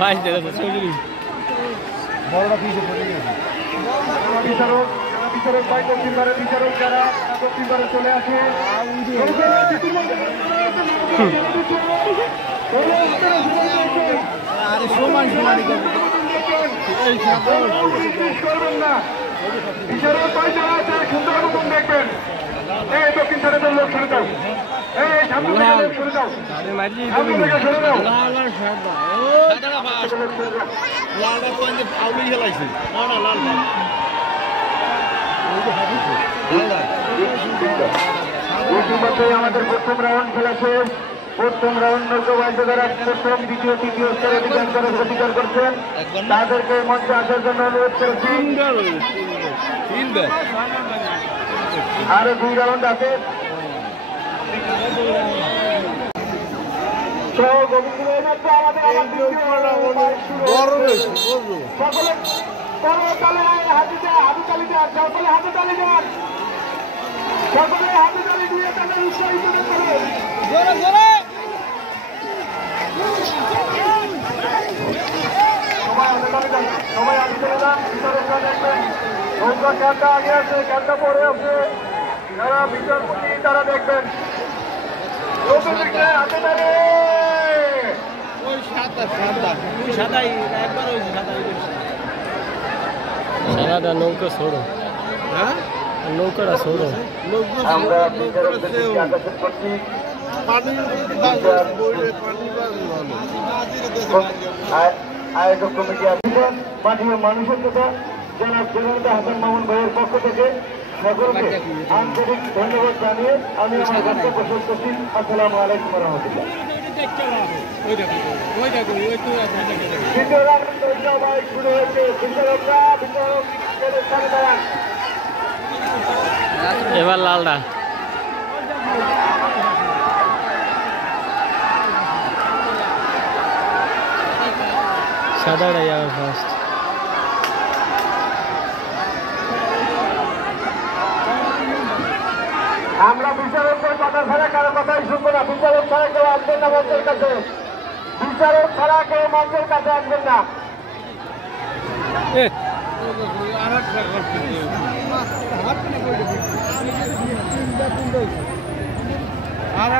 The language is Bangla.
বাইশ টাকা চল্লিশ বড়টা পিসে পড়ে গেছে বিচারক বিচারক ভাই দক্ষিণবারের বিচারক যারা দক্ষিণবারে চলে আসে আরে সমান সমান করবেন না বিচারক ভাই যারা আছে সুন্দর মতন দেখবেন এই দক্ষিণ সাইডের লোক সরে যাও এই সামনে থেকে লোক সরে যাও সামনে থেকে সরে যাও লালটা পয়েন্টে আউলি খেলাইছে না লাল ইতিমধ্যে আমাদের প্রথম রাউন্ড খেলা শেষ প্রথম রাউন্ড নৌকাবাহিনী যারা প্রথম দ্বিতীয় তৃতীয় স্তরে অধিকার করছেন তাদেরকে মঞ্চে আসার জন্য অনুরোধ করেছি আরো 2 রাউন্ড আছে সকলে হাতে তালি দিয়ে তাদের উৎসাহিত করেন সবাই আগে চলে যান বিচারকরা দেখবেন নৌকা ক্যানটা আগে আছে ক্যানটা পরে আছে যারা বিচারপতি তারা দেখবেন হাতে তালি সাদাটা নৌকা ছোড়ো হ্যাঁ নৌকাটা ছোড়ো আমরা আয়োজক কমিটি আছেন মাটির মানুষের কথা জনাব জেনারেল হাসান মামুন ভাইয়ের পক্ষ থেকে সকলকে আন্তরিক ধন্যবাদ জানিয়ে আমি আমার বক্তব্য শেষ করছি। আসসালামু আলাইকুম রহমতুল্লাহ। এবার লালটা সাদাটা যাবে ফার্স্ট আমরা বিচারকের কথা ছাড়া কারো কথাই শুনবো না বিচারক ছাড়া কেউ আসবেন না মঞ্চের কাছে বিচারক ছাড়া কেউ মঞ্চের কাছে আসবেন না আর